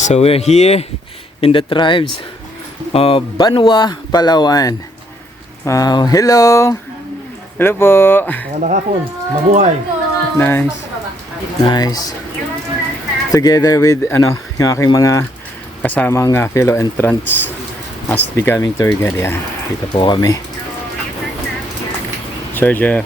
So we're here in the tribes of Banwa, Palawan. Hello! Hello po! Magandang hapon, mabuhay! Nice. Nice. Together with yung aking mga kasamang fellow entrants as becoming tour guide. Yan. Dito po kami. Sir Jeff.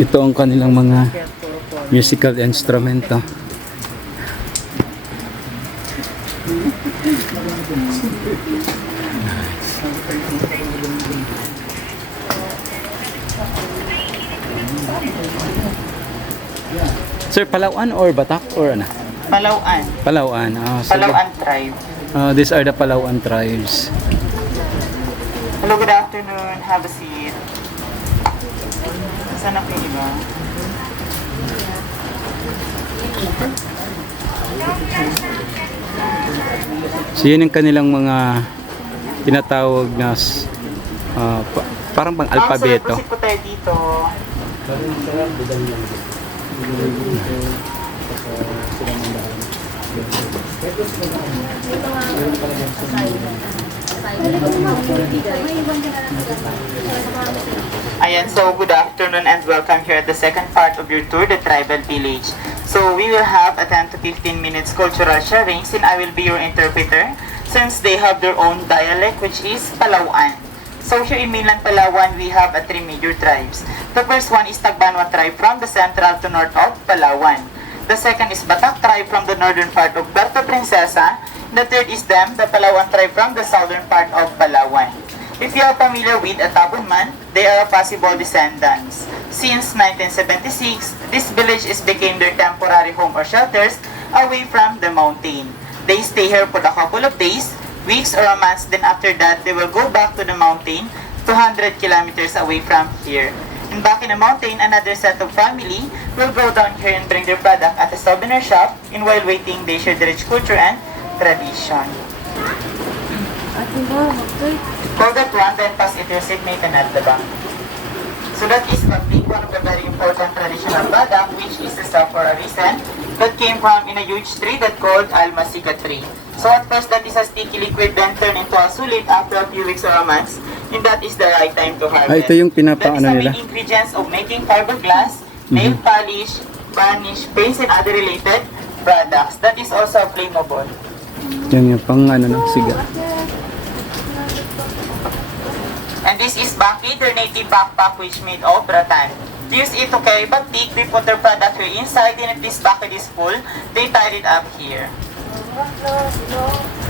Ito ang kanilang mga musical instrumento. Sir, Palaw'an or Batak or ano? Palaw'an. Palaw'an. Palaw'an tribe. These are the Palaw'an tribes. Hello, good afternoon. Have a seat. Saan na kayo iba? So yun ang kanilang mga tinatawag na parang pang alpabeto. Proceed po tayo dito. Ayan, so good afternoon and welcome here at the second part of your tour, the tribal village. So we will have a 10 to 15 minutes cultural sharing since I will be your interpreter since they have their own dialect which is Palaw'an. So here in mainland Palawan, we have three major tribes. The first one is Tagbanwa tribe from the central to north of Palawan. The second is Batak tribe from the northern part of Puerto Princesa. The third is them, the Palaw'an tribe from the southern part of Palawan. If you are familiar with Tabunman, they are possible descendants. Since 1976, this village became their temporary home or shelters away from the mountain. They stay here for a couple of days, weeks or a month, then after that, they will go back to the mountain 200 kilometers away from here. And back in the mountain, another set of family will go down here and bring their product at a souvenir shop, and while waiting, they share the rich culture and tradition. Call that one, then pass it to your seatmate and at the back. So that is one of the very important traditional product, which is the stuff for a reason, that came from in a huge tree that called Almasica tree. So at first, that is a sticky liquid, then turned into a sulit after a few weeks or a month, and that is the right time to harvest. Ito yung pinapaano that is nila. the main ingredients of making fiberglass, nail polish, varnish, paints, and other related products. That is also flammable. Yan yung pang siga. And this is Baki, their native backpack which made of rattan. They use it to carry batik, they put their product here inside, and if this bucket is full, they tie it up here.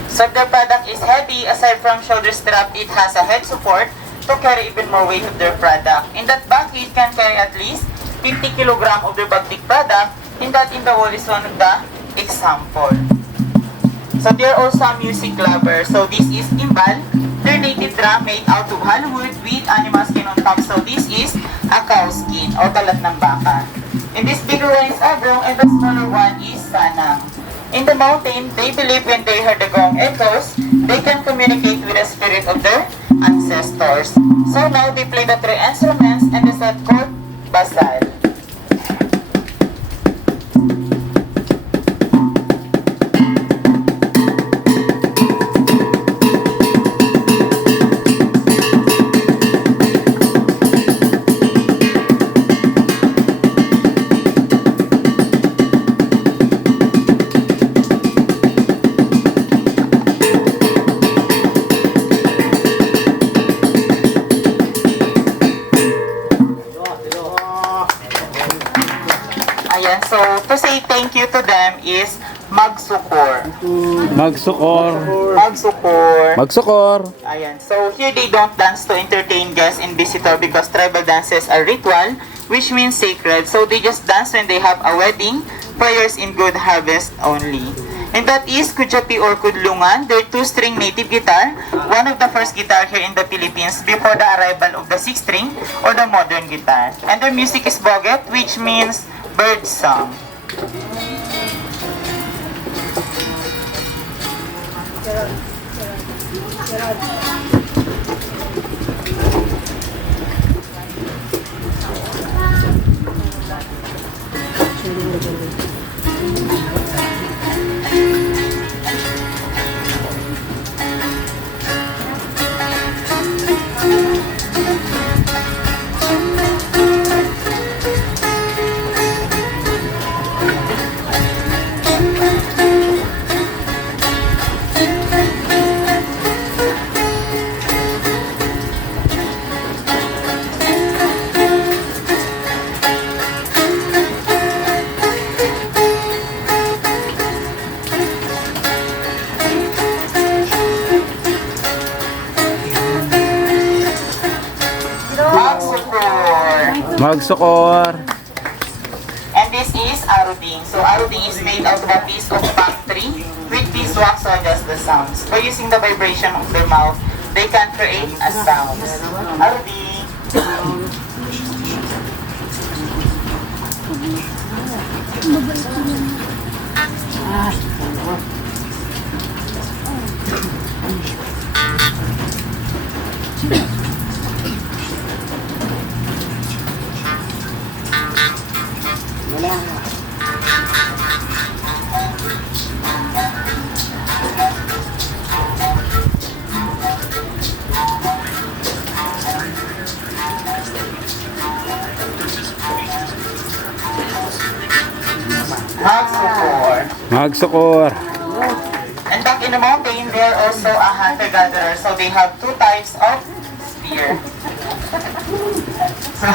So if their product is heavy, aside from shoulder strap, it has a head support to carry even more weight of their product. In that bucket can carry at least 50 kg of their batik product, and that in the wall is one of the example. So they are also a music lover. So this is Imbal, their native drum made out of Hollywood with animal skin on top. So this is a cow skin or balat ng baka. And this bigger one is Agong and the smaller one is Sanang. In the mountain, they believe when they hear the gong echoes, they can communicate with the spirit of their ancestors. So now they play the three instruments and the set called basal. So, to say thank you to them is magsukor. Magsukor. Magsukor. Magsukor. Ayan. So, here they don't dance to entertain guests and visitor because tribal dances are ritual, which means sacred. So, they just dance when they have a wedding, prayers in good harvest only. And that is Kujapi or Kudlungan, their two-string native guitar, one of the first guitar here in the Philippines before the arrival of the six-string or the modern guitar. And their music is boget, which means bird song. Magsukor. And this is aruding. So aruding is made out of a piece of palm tree with beeswax to adjust the sounds. By using the vibration of their mouth, they can create a sound. Aruding. Magsukor. Magsukor. And back in the mountain, they are also a hunter-gatherer. So they have two types of spear. So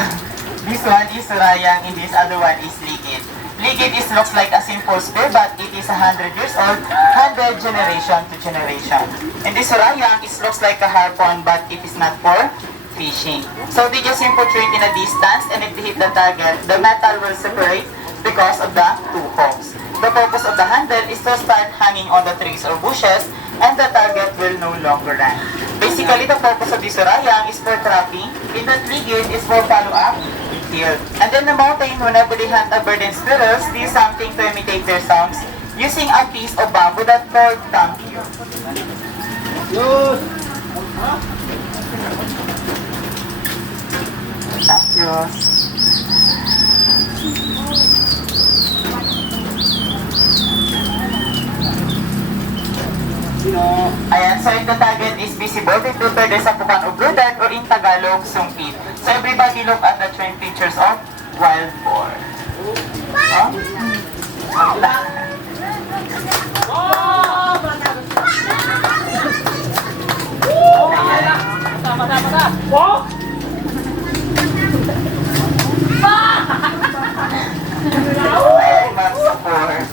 this one is surayang and this other one is ligid. Ligid looks like a simple spear, but it is 100 years old, 100 generation to generation. And this surayang looks like a harpoon, but it is not for fishing. So they just simply throw it in a distance, and if they hit the target, the metal will separate because of the two holes. The purpose of the handle is to start hanging on the trees or bushes, and the target will no longer run. Basically, the purpose of this surayang is for trapping, and that ligid is for follow-up field. And then the mountain, whenever they hunt a bird and squirrels, they use something to imitate their sounds using a piece of bamboo that called tangkyo. Ayan, so if the target is visible, they prepare the sapukan o blue dart, or in Tagalog, sungkit. So everybody look at the trained pictures of wild boar. Oh? Ayan, magsukor.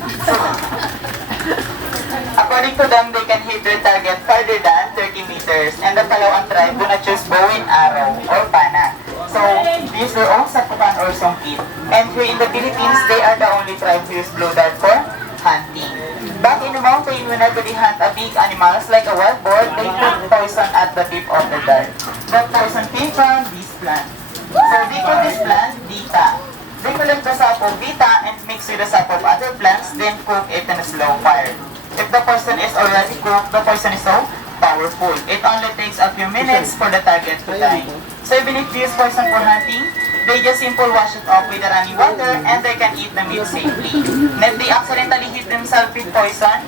According to them, they can hit their target farther than 30 meters. And the Palaw'an tribe do not choose bow and arrow or pana. So, they use their own sapukan or sungkit. And here in the Philippines, they are the only tribe who use blue dart for hunting. Back in the mountain, whenever they hunt a big animals like a wild boar, they put poison at the tip of the dart. That poison came from this plant. So, they call this plant dita. They collect the sap of dita and mix with the sap of other plants, then cook it in a slow fire. If the poison is already cooked, the poison is so powerful. It only takes a few minutes for the target to die. So even if you use poison for hunting, they just simply wash it off with the running water and they can eat the meat safely. And if they accidentally hit themselves with poison,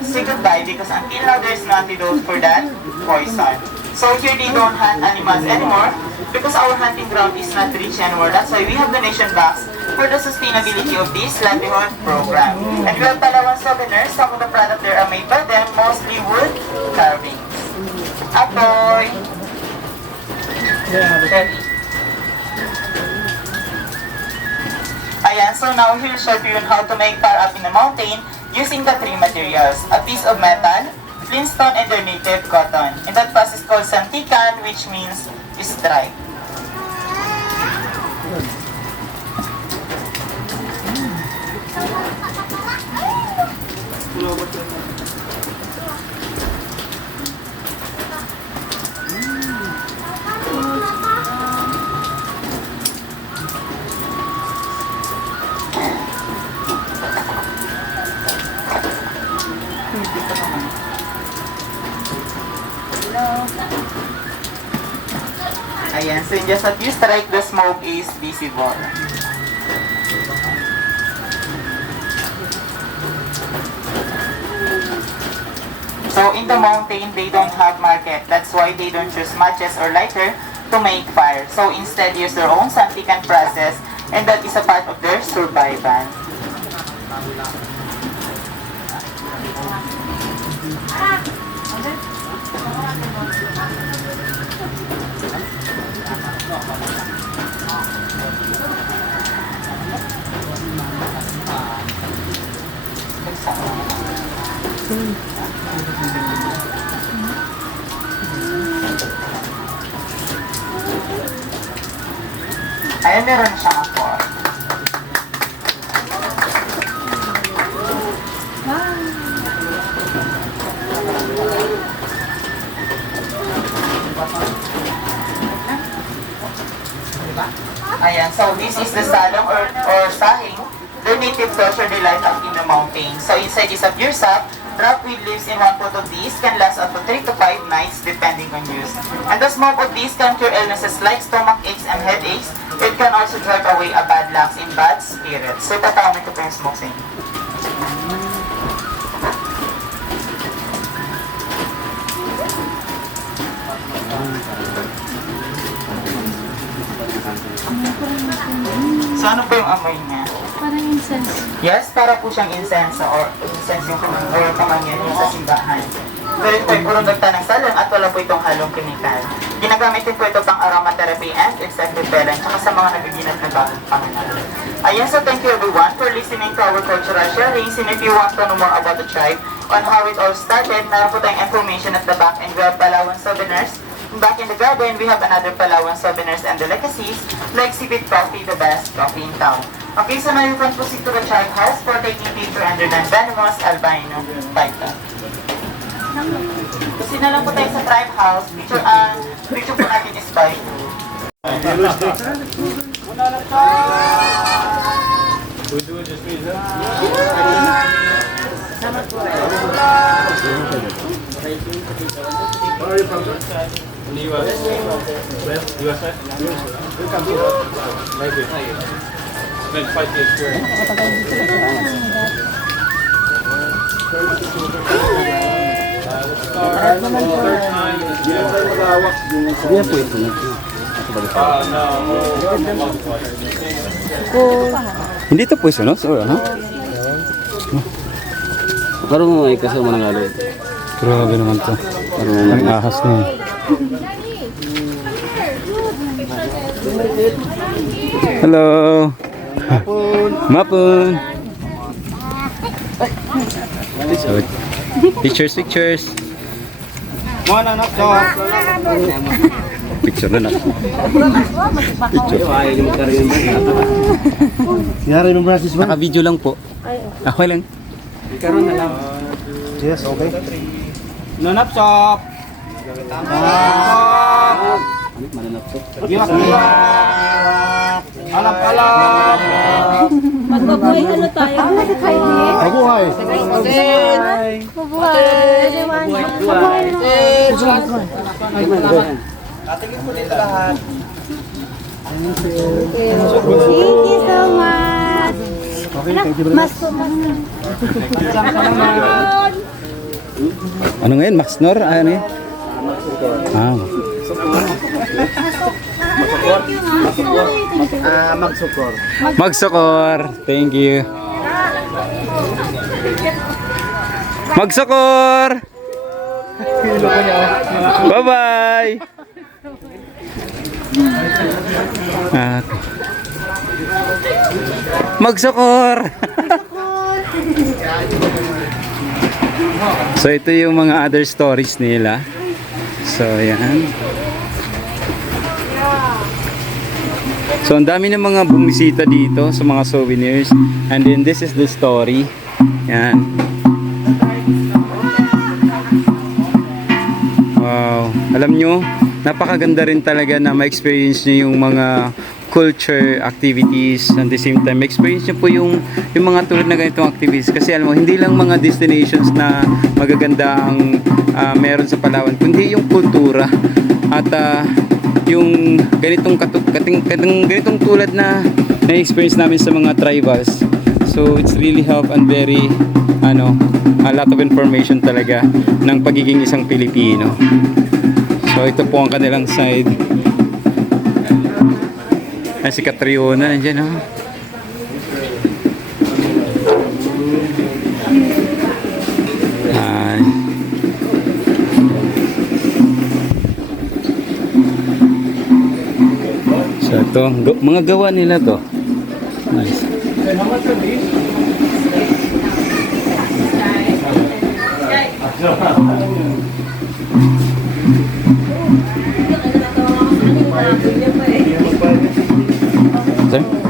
say goodbye, because until now there is no antidote for that poison. So here they don't hunt animals anymore because our hunting ground is not rich anymore. That's why we have donation box for the sustainability of this livelihood program. And we have Palawan souvenirs. Some of the products there are made by them, mostly wood carvings. Apoy! Ayan, so now he'll show you on how to make fire up in the mountain using the three materials. A piece of metal, flintstone, and their native cotton. And that process is called santikan, which means strike. Ayan, so in just a few strike, the smoke is visible. So in the mountain, they don't have market. That's why they don't choose matches or lighter to make fire. So instead, use their own santikan process, and that is a part of their survival. Ayan, meron siyang afford. Ayan, so this is the salong or sahing. Their native culture, they live up in the mountains. So inside is a pure sap. Rockweed lives in one pot of these, can last up to 3 to 5 nights depending on use. And the smoke of these can cure illnesses like stomach aches and headaches. It can also drive away a bad luck and bad spirits. So tatawag ito po yung smoke sa inyo. So ano po yung amoy niya? Parang incense. Yes, para po siyang incense or incense yung kamanyan yung sa simbahan. Pero ito ay puro dagta ng salon at wala po itong halong kemikal. Ginagamit din po ito pang aromatherapy and insect repellent tsaka sa mga nagaginat na bagong pangalan. Ayan, so thank you everyone for listening to our cultural sharings, and if you want to know more about the tribe on how it all started, meron po tayong information at the back, and we have Palaw'an souvenirs. Back in the garden, we have another Palaw'an souvenirs and delicacies like Sipit Coffee, the best coffee in town. Okay, so now you can proceed to the tribe house for taking picture under the venomous albino python. Kasi na lang po tayo sa tribe house, picture po natin is by Hindi to pwesto, no? So, ano? Parang mga ikaw sa manangalog. Grabe naman to. Ang ahas na yun. Hello! Mapun! So, pictures. Picture na na. Yari mo brasis ba? Naka-video lang po. Okay lang. Yes, okay. Nanapsop! Alap! Magbabuhay ano tayo? Mabuhay! Mabuhay! Tatingin po dito lahat. Thank you so much! Okay, thank you very much. Ano ngayon? Maxnor? Ano yun? Ah. Magsukor. Magsukor. Thank you. Magsukor! Bye-bye! Magsukor! So ito yung mga other stories nila. So yan. So ang dami ng mga bumisita dito sa mga souvenirs. And then this is the story. Yan. Wow. Alam nyo, napakaganda rin talaga na ma-experience nyo yung mga culture activities, at the same time experience nyo po yung mga tulad na ganitong activities, kasi alam mo hindi lang mga destinations na magaganda ang meron sa Palawan, kundi yung kultura at yung ganitong tulad na experience namin sa mga tribals. So it's really help and very a lot of information talaga ng pagiging isang Pilipino. So ito po ang kanilang side. Ay, si Catriona nandiyan, oh. Ay. So ito, mga gawa nila to. Nice. Sir?